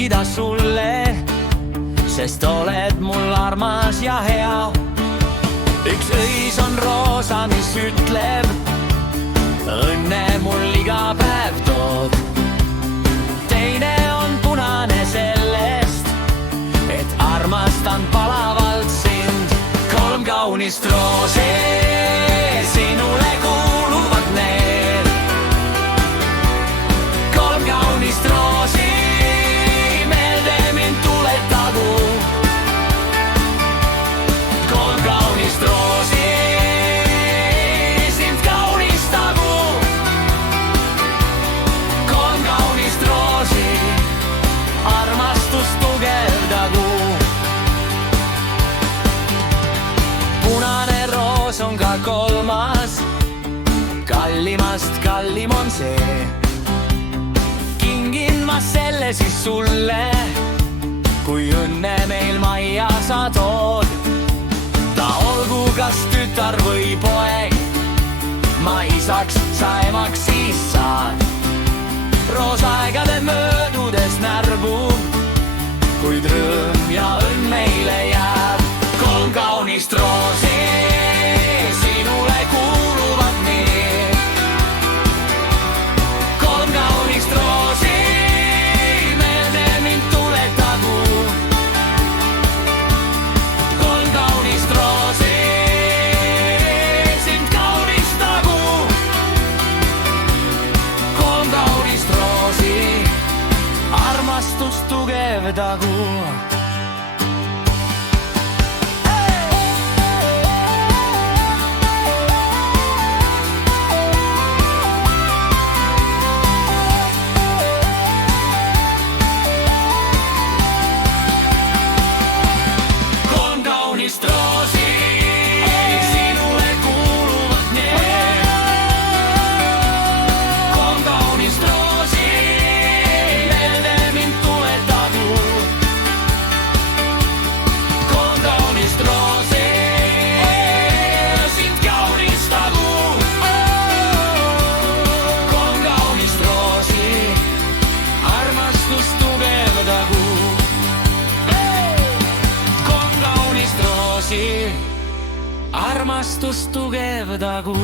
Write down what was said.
kinkida sulle, sest oled mul armas ja hea. Üks õis on roosa, mis ütleb, õnne mul iga päev tood. Teine on punane sellest, et armastan palavalt sind. 3 kaunist roosi, sinule kuuluvad need. 3 kaunist roosi, meelde mind tuletagu. 3 kaunist roosi, sind kaunistagu. 3 kaunist roosi, armastus tugevdagu. Punane roos on ka 3., kallimast kallim on see. Kingin ma selle siis sulle, kui õnne meil majja sa tood. Ta olgu kas tütar või poeg, ma isaks, sa emaks siis saad. Roosaegade möödudes närbub, kuid rõõm ja õnn meile jääb. 3 kaunist roosi, sinule kuuluvad nii. 3 kaunist roosi, meelde mind tuletagu. 3 kaunist roosi, sind kaunistagu. 3 kaunist roosi, armastus tugevdagu. Armastus tugevdagu.